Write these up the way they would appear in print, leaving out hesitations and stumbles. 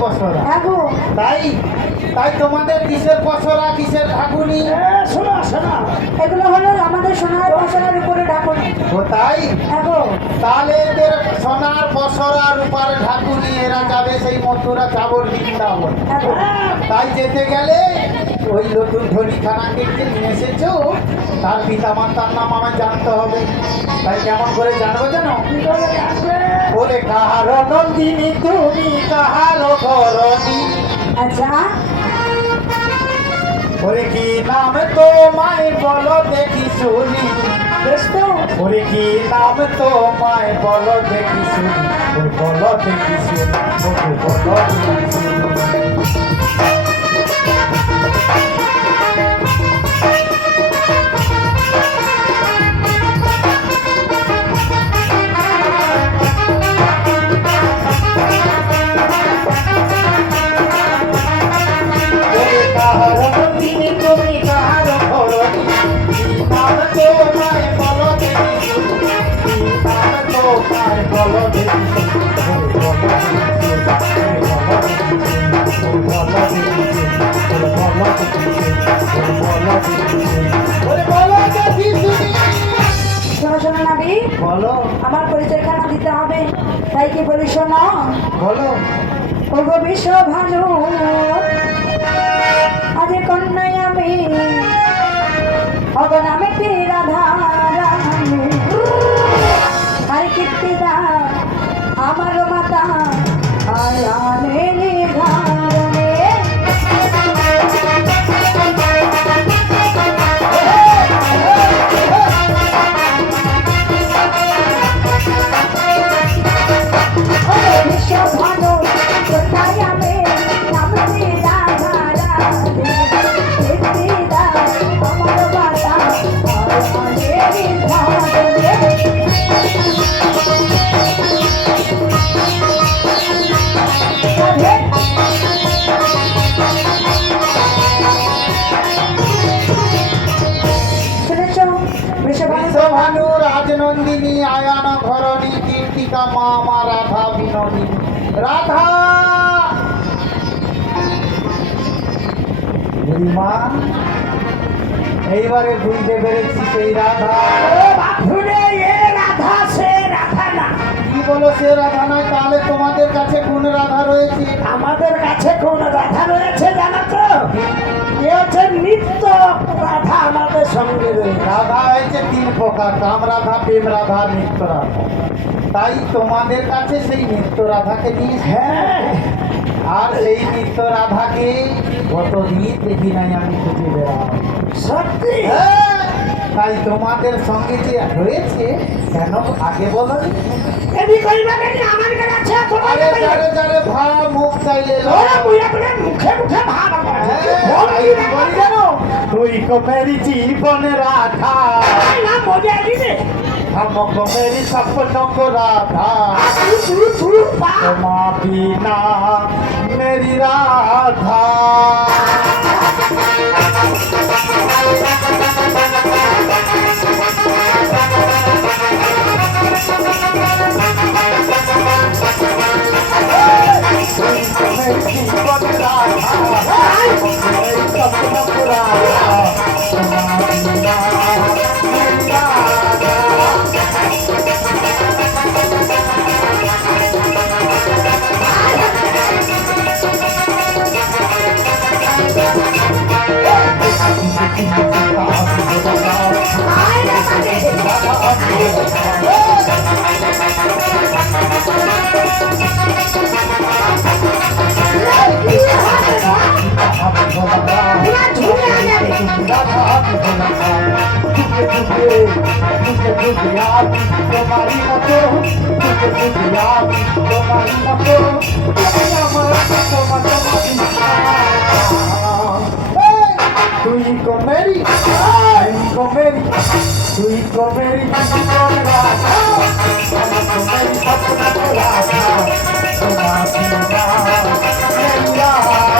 পসরা? আগো তাই তাই তোমাদের কিসের পসরা, কিসের ঢাকুনি? শোনো শোনো, এগুলো হলো আমাদের সোনার পসরার উপরে ঢাকুনি। ও তাই? আগো তাহলে এদের সোনার পসরা রূপার ঢাকুনি, এরা যাবে সেই মথুরা চাবল বৃন্দাবন। আগো তাই যেতে গেলে ওই নতুন ধনিখানাকে যে নিয়ে এসেছো তার পিতা মাতার নাম আমায় জানতে হবে। তাই কেমন করে জানবো জানো? কি করে আসবে? বলে কাহার নন্দিনী তুমি, কাহার ধরণী। আচ্ছা বলে কি নাম তোমায় বলো দেখি শুনি। বেশ তো, বলে কি নাম তোমায় বলো দেখি শুনি। ওই বলো দেখি শুনি, ওকে বলো দেখি শুনি। বলে কাহার নন্দিনী তুমি, কাহার ধরণী। কি নাম তোমায় বলো দেখি শুনি। কি নাম তোমায় বলো দেখি শুনি। ওই বলো দেখি শুনি, ওই বলো দেখি শুনি, ওই বলো দেখি শুনি, ওই বলো দেখি শুনি, ওই বলো দেখি শুনি। শোনো শোনো নাবি, বলো আমার পরিচয়খানা দিতে হবে। তাই কি বলি শোনো, বলো। ওগো বিশ্ব ভানু আজ কন্যাই আমি, অগনামে রাধা রানী, আর কীর্তিদা আমার মাতা আয়ানে নিধারণে। বিশ্ব ভানু কোথায় আমি, নামে রাধা রানী, কীর্তিদা আমার মাতা আয়ানে নিধারণে। শুনেছো বিশ্বভানু রাজনন্দিনী আয়ান ঘরণী কীর্তিকা মা মা রাধা বিনোদিনী। রাধা বুড়িমা, এইবারে বুঝতে পেরেছি সেই রাধা। রাধা সে রাধা না, কি বলো সে রাধা নয়? তাহলে তোমাদের কাছে কোন রাধা রয়েছে? আমাদের কাছে কোন রাধা রয়েছে জানো তো? এ হচ্ছে নিত্য রাধা আমাদের সঙ্গে রয়েছে। রাধা হয়েছে তিন প্রকার, কাম রাধা, প্রেম রাধা, নিত্য রাধা। তাই তোমাদের কাছে সেই নিত্য রাধাকে নিয়ে। হ্যাঁ আর সেই নিত্য রাধাকে গতদিন দেখি নাই আমি খুঁজে বেড়ালাম। সত্যি, হ্যাঁ, তাই তোমাদের সঙ্গে যে রয়েছে কেন আগে বলো? এদিক কইবা কেন? আমার কাছে আছে তোমার আরে কাছে। যারে যারে ভাব মুখ চাইলে ওরা বুইয়া করে মুখে মুখে ভাব করে। বলি জানো, তুই তো মেরি জীবন রাধা, না মজা দিবে। हमको मेरी सपनों को राधा, तुम बिना मेरी राधा। मेरी जीवन राधा, मेरी सपनों को राधा, तुम बिना मेरी राधा। তোমারি মতো তুই কো মেরি, তুই কো মেরি জীবন রাধা, हमको मेरी सपना को राधा, तुम्हारा बिना मेरी राधा।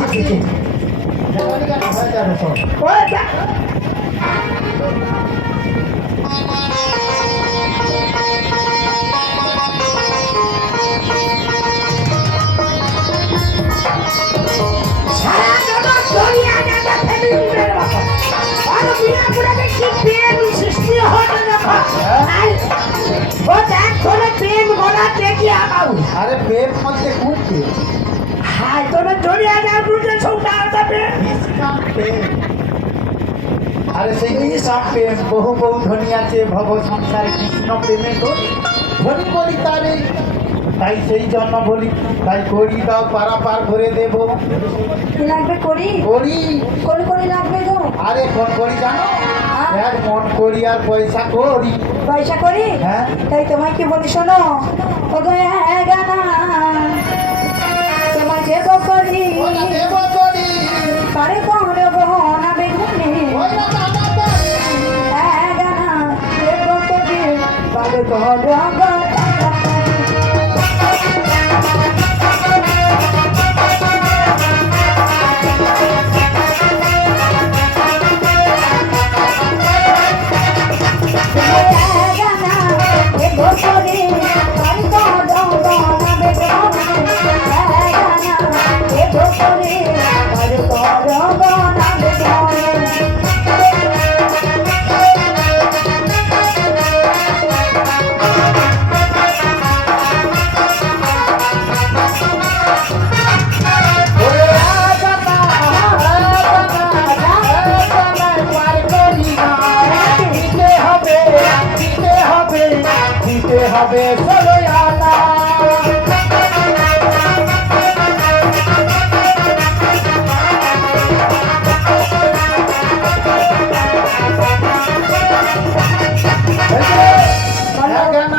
দিচ্ছি দিচ্ছি এখানে কেন হয়ে যাবে সব ওই যা সারা জগৎ দুনিয়া জানে ফেলে উড়ের বাবা আর বিনা পুরাকে কি প্রেম সৃষ্টি হতে দেখো ও দেখ তোরে প্রেম গলা দেখি আবাউ আরে পেট মধ্যে ঘুরছে হাই তোরে দুনিয়া জানে বুঝে ছুটা যাবে নিষ্কাম প্রেম আরে সেই নিষ্কাম প্রেম বহু বহু ধ্বনি আছে ভব সংসারে কৃষ্ণ প্রেমে করি ধ্বনি বলি তারে তাই সেই জন্য বলি তাই করি দাও পারা পার করে দেব কি লাগবে করি করি করি করি লাগবে গো আরে কোন করি জানো হ্যাঁ। এক মন করি আর পয়সা করি পয়সা করি হ্যাঁ। তাই তোমায় কি বলি শোনো ওগো গানা তোমায় দেব করি দেব করি পারে কোহরে বহনা বেগুনি গানা দেব করি পারে কোহরে হবে চলো আলা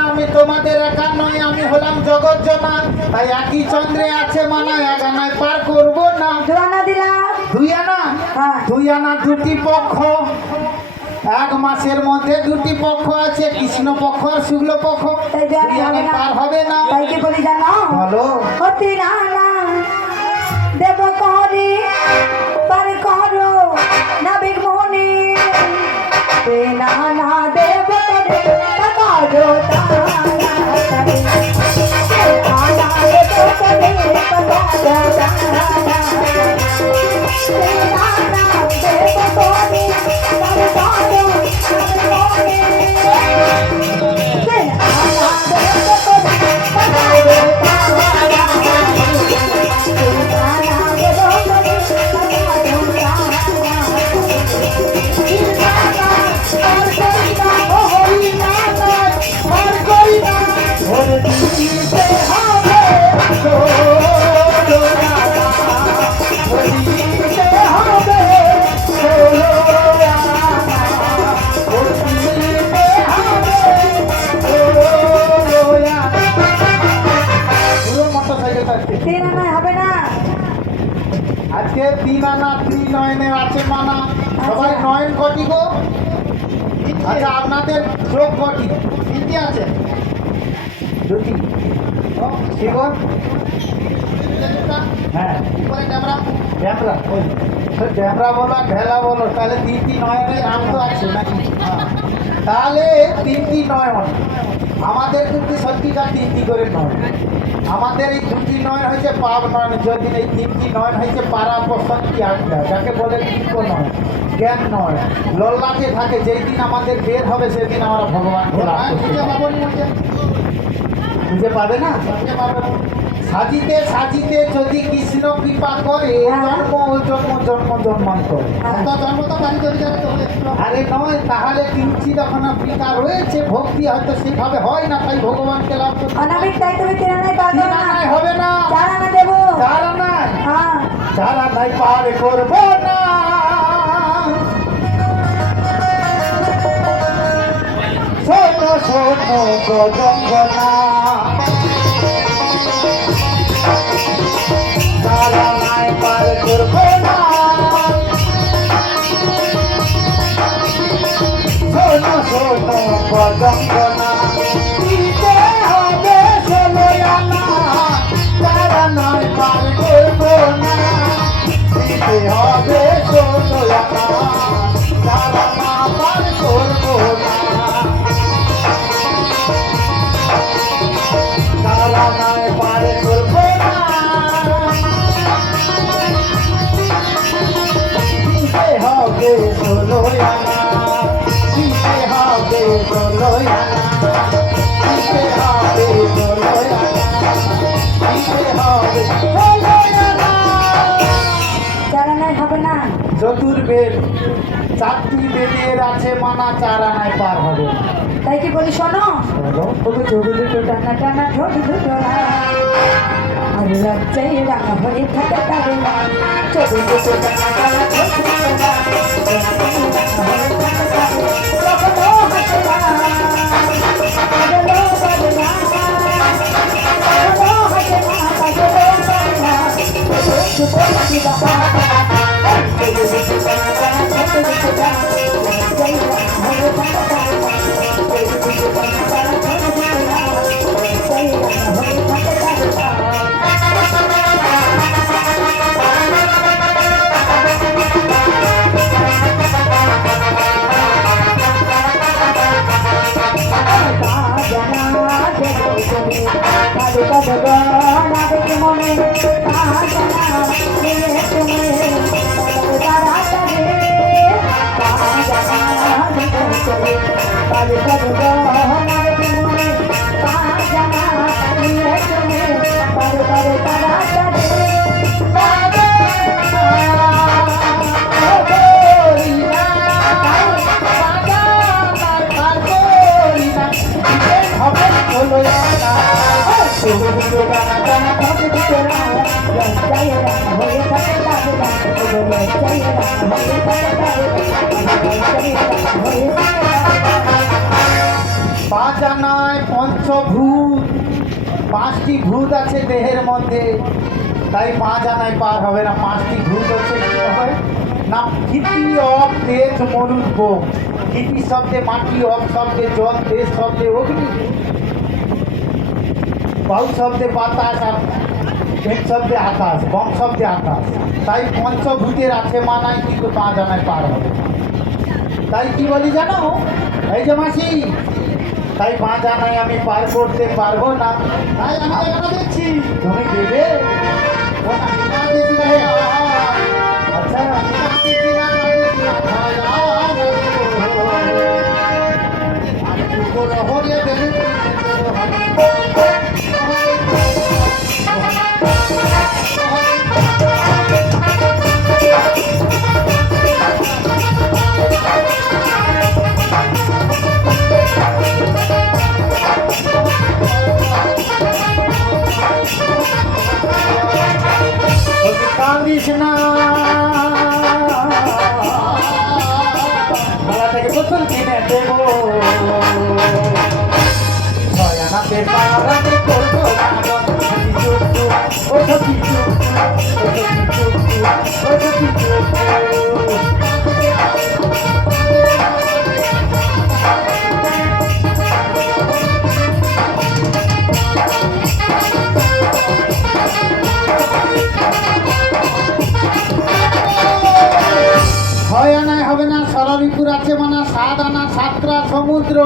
আমি তোমাদের একা নয় আমি হলাম জগৎ জনা তাই একই চন্দ্রে আছে মানা এগানায় পার করবো না জোয়ানা দিলাম দুই আনা হ্যাঁ। দুই আনা দুটি পক্ষ এক মাসের মধ্যে দুটি পক্ষ আছে কৃষ্ণ পক্ষ আর শুক্ল পক্ষ তাই জোয়ানা দুই আনায় হবে না। পার হবে না তাই কি বলি জানো বলো অতি রানা দেব করি পারে করো নবিক মনি নানা দেব করে পাকারো তারা আনা দেব করে পাকারো তারা নানা দেব করে পারে করো হবে না আজকে তিন আনা তিন নয়নে আছে মানা সবাই নয়ন কটি গো আচ্ছা আপনাদের চোখ কটি তিনটি আছে দুটি ঠিক হ্যাঁ ড্যামরা ওই ড্যামরা বলো আর ঢেলা বলো তাহলে তিনটি নয়নে নাম তো আছে নাকি তাহলে তিনটি নয়ন আমাদের কিন্তু সত্যিকার তিনটি করে নয় আমাদের এই দুটি নয়ন হয়েছে পাপ নয়ন যদি এই তিনটি নয়ন হয়েছে পাড়া প্রশান্তি আড্ডা যাকে বলে বিজ্ঞ নয় জ্ঞান নয় লল্লাটে থাকে যেই দিন আমাদের বের হবে সেদিন আমরা ভগবানকে লাভ করতে পারবো। খুঁজে পাবে না সাজিতে সাজিতে যদি কৃষ্ণ কৃপা করে জন্ম জন্ম জন্ম জন্মান্তর জন্ম তো বাড়ি চলে যাবে আরে নয় তাহলে কিঞ্চিত যখন পিতা রয়েছে ভক্তি হয়তো সেভাবে হয় না তাই ভগবানকে লাভ করতে অনামিক তাই তুমি তিরানাই পারবে না নাই হবে না চারানা দেবো যারা নাই হ্যাঁ যারা নাই পার করবো না শোনো শোনো গজঙ্গনা যারা নাই পার করবো না শোনো শোনো গজঙ্গনা দিতে হবে ষোলো আনা যারা নাই পার করবো না চতুর্বেদ, 4টি বেদের আছে মানা, 4 আনায় পার হবে না। তাই কি বলি শোনো বলো। ওগো চোখ দুটো টানা টানা ঠোঁট দুটো আর লজ্জায় রাঙা হয়ে থাকে তারে না চোখ দুটো টানা টানা ঠোঁট দুটো পাঁচ আনায় পঞ্চভূত, 5টি ভূত আছে দেহের মধ্যে, তাই 5 আনায় পার হবে না। 5টি ভূত হচ্ছে কি হবে না, ক্ষিতি অপ তেজ মরুদ্ভ। ক্ষিতি শব্দে মাটি, অপ শব্দে জল, তেজ শব্দে অগ্নি, বায়ু শব্দে বাতাস, আর তেজ শব্দে আকাশ, বম শব্দে আকাশ। তাই পঞ্চভূতের আছে মানায়, কিন্তু 5 আনায় পার হবে না। তাই কি বলি জানো, এই যে মাসি, তাই 5 আনায় আমি পার করতে পারবো না। তাই আমি এখানে দেখছি তুমি দেবে। ও না, না দিছি না, হে, আচ্ছা না দিছি না, না দিছি না, ভাই, আমি তুকো রহরে দেবে। কান্দিস না, গলা থেকে বোতল কিনে দেবো, 6 আনাতে পারাতে করবো গান। চুপ চুপ, ও সখী চুপ চুপ, ও সখী চুপ চুপ, ও সখী চুপ হবে না। সরবিপুর আছে মানে 7 আনা, 7টা সমুদ্র।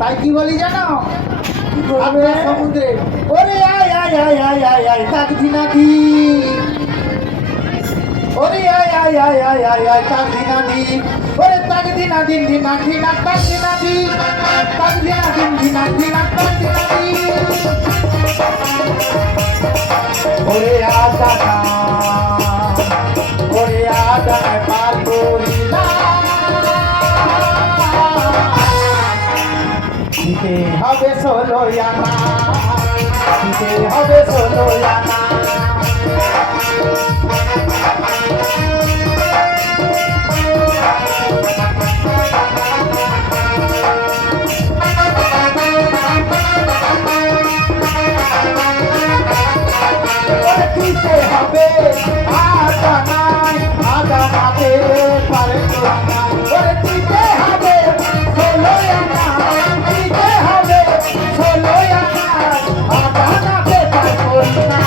তাই কি বলি জানো, সাতটা সমুদ্রে ওরে আয় আয় আয় আয় আয় আয় তাকদি নাদি, ওরে আয় আয় আয় আয় আয় আয় তাকদি নাদি, ওরে তাকদি নাদি দিনা দিনা তাকদি নাদি, তাকদি নাদি দিনা দিনা তাকদি নাদি, ওরে আদানা, ওরে আদানা পার করিলা, দিতে হবে 16 আনা, দিতে হবে 16 আনা। দিতে হবে আদানায়, আদানাতে পারে করিনা, ওরে দিতে হবে 16 আনা, দিতে হবে 16 আনা, আদানাতে পারে করিনা।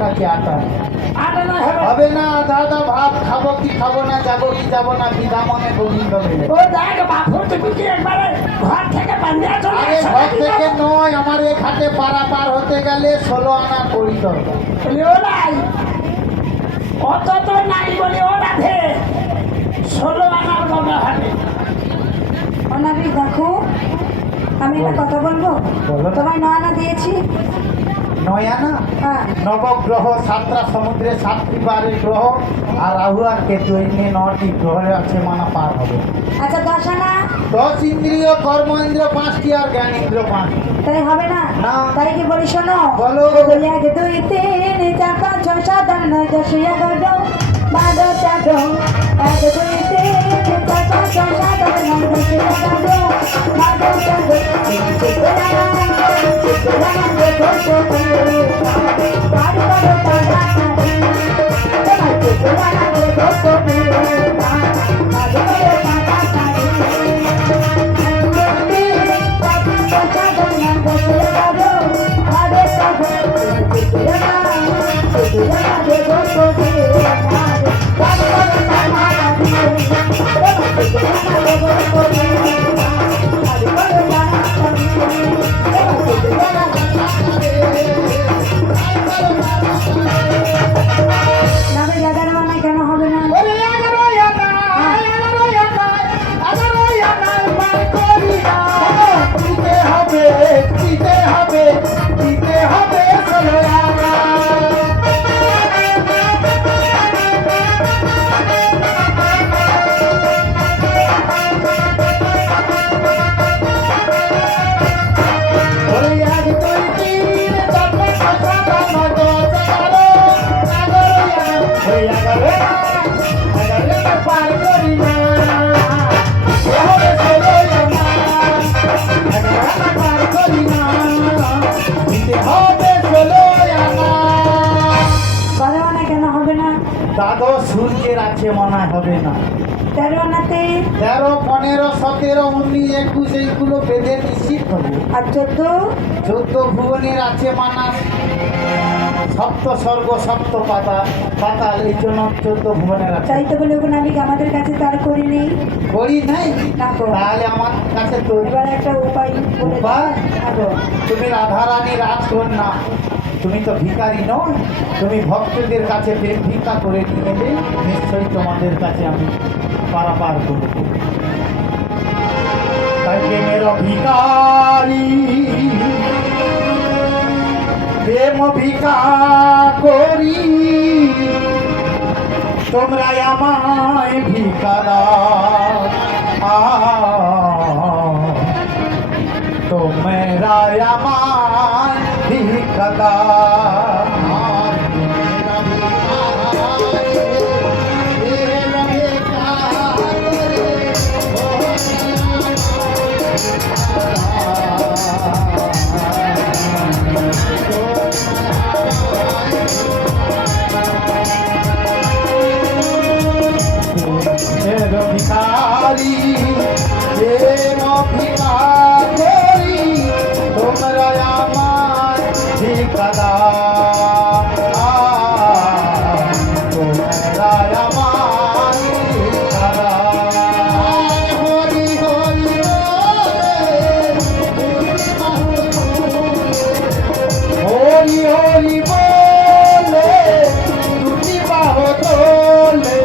নাকি আটা আটা না হবে হবে না দাদা, ভাত খাবো কি খাবো না, যাবো কি যাবো না, বিধা মনে গোবিন্দ মিলে। ও দেখ বাপু তুমি কি একবারে ঘর থেকে বান্ধিয়া চলে আরে আসো ঘর নাকি থেকে বাবু? নয়, আমার এ ঘাটে পারা পার হতে গেলে 16 আনা করি দরকার। বলি ও নাই অত তো নাই বলি ও রাধে 16 আনার গঙ্গা হাটে অনাবি দেখো, আমি একটা কথা বলবো। বলো। তোমায় 9 আনা দিয়েছি। 9 আনা হ্যাঁ, নবগ্রহ, 7টা সমুদ্রে 7টি বারের গ্রহ, আর রাহু আর কেতু, এই নিয়ে 9টি গ্রহে আছে, মানা পার হবে। আচ্ছা 10 আনা 10 ইন্দ্রিয়, কর্ম ইন্দ্রিয় 5টি আর জ্ঞান ইন্দ্রিয় 5টি। তাহলে হবে না? না। তাই কি বলি শোনো। বলো। বলি 1 2 3 4 5 6 7 8 9 10 11 12 13 1 2 3 4 5 6 7 8 9 10 11 কেন হবে না? বলে 11 আনা, 11 আনা, 11 আনায় পার করি না। দিতে হবে, দিতে হবে, দিতে হবে 16 আনা। বলে 1 2 3 4 5 6 7 8 9 10 11 আনা। বলে 11 আনা পার করি না। দিতে হবে 16 আনা। 11 আনা পার করি না। দিতে হবে 16 আনা। 12 আনা কেন হবে না? দ্বাদশ সূর্যের আছে, মনে হবে না। 13 আনাতে 13 15 17 19 21 এইগুলো বেঁধে নিশ্চিত হবে। আর 14 14 ভুবনের আছে মানা, সপ্ত স্বর্গ সপ্ত পাতাল, এই জন্য 14 ভুবনের আছে। তাই তো বলে ওগুলো আমি আমাদের কাছে তার করি নেই। করি নাই না গো। তাহলে আমার কাছে তো এবার একটা উপায় বলে দাও। উপায়? হ্যাঁ গো। তুমি রাধারানী রাজকন্যা, তুমি তো ভিখারি নও, তুমি ভক্তদের কাছে প্রেম ভিক্ষা করে নিয়ে নেবে, নিশ্চয়ই তোমাদের কাছে আমি পারাপার করব। তাই প্রেমের ভিখারি, প্রেম ভিক্ষা করি, তোমরা আমায় ভিক্ষা দাও, তোমরা আমায় ভিক্ষা দাও। ভিখারি, প্রেম ভিক্ষা করি, তোমরা আমায় ভিক্ষা দাও, তোমরা আমায় ভিক্ষা দাও। হরি হরি হরি হরি বলে দুটি বাহু তোলে,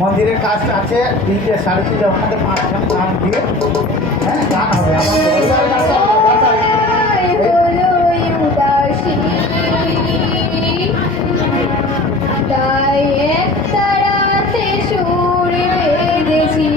মন্দিরের কাজ আছে 3টে 3:30 ওখানে 5 গান দিয়ে হ্যাঁ গান হবে আমার পরিবার গান তো তাই এক তারাতে সুর বেঁধেছি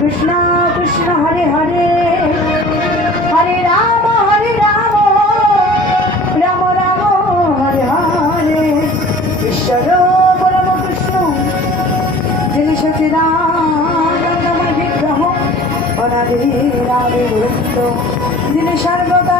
कृष्ण कृष्ण हरे हरे हरे राम राम राम हरे हरे ईश्वर परम कृष्ण जिनि सच्चिदानंदमय विग्रह अनादिरादिर्मुक्त जिनि सर्वदा